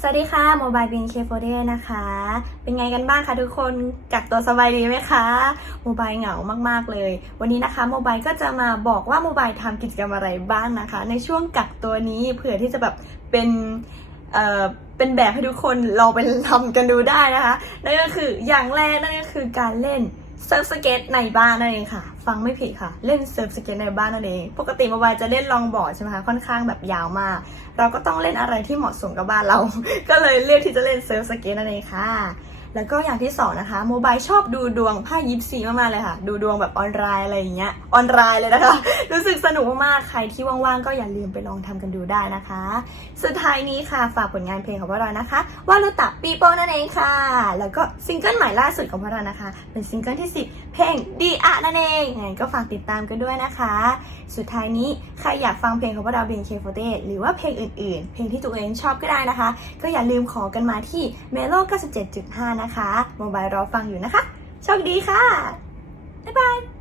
สวัสดีค่ะโมบายบินเคโฟเดนะคะ เป็นไงกันบ้างคะทุกคนกักตัวสบายดีไหมคะโมบายเหงามากๆเลย วันนี้นะคะโมบายก็จะมาบอกว่าโมบายทำกิจกรรมอะไรบ้างนะคะ ในช่วงกักตัวนี้เผื่อที่จะแบบเป็นเอ่อเป็นแบบให้ทุกคนลองไปทำกันดูได้นะคะนั่นก็คืออย่างแรกนั่นก็คือการเล่น เซิร์ฟสเก็ตในบ้านนั่นเองค่ะ ฟังไม่ผิดค่ะ เล่นเซิร์ฟสเก็ตในบ้านนั่นเอง ปกติมาบายจะเล่นลองบอร์ดใช่ไหมคะค่อนข้างแบบยาวมาก เราก็ต้องเล่นอะไรที่เหมาะสมกับบ้านเรา ก็เลยเลือกที่จะเล่นเซิร์ฟสเก็ตนั่นเองค่ะ แล้วก็อย่างที่สองนะคะโมบายชอบดูดวงไพ่ยิปซีมากๆเลยค่ะ ดูดวงแบบออนไลน์อะไรอย่างเงี้ยออนไลน์เลยนะคะ รู้สึกสนุกมากๆใครที่ว่างๆก็อย่าลืมไปลองทำกันดูได้นะคะ สุดท้ายนี้ค่ะฝากผลงานเพลงของพวกเรานะคะ ว่ารุตะปีโป้นั่นเองค่ะ แล้วก็ซิงเกิลใหม่ล่าสุดของพวกเรานะคะ เป็นซิงเกิลที่10เพลงดีอะนั่นเองยังไงก็ฝากติดตามกันด้วยนะคะ สุดท้ายนี้ใครอยากฟังเพลงของพวกเราเบนเคโฟเตหรือว่าเพลงอื่นๆ เพลงที่ตัวเองชอบก็ได้นะคะ ก็อย่าลืมขอกันมาที่เมโล97.5นะคะโมบายรอฟังอยู่นะคะ โชคดีค่ะ บ๊ายบาย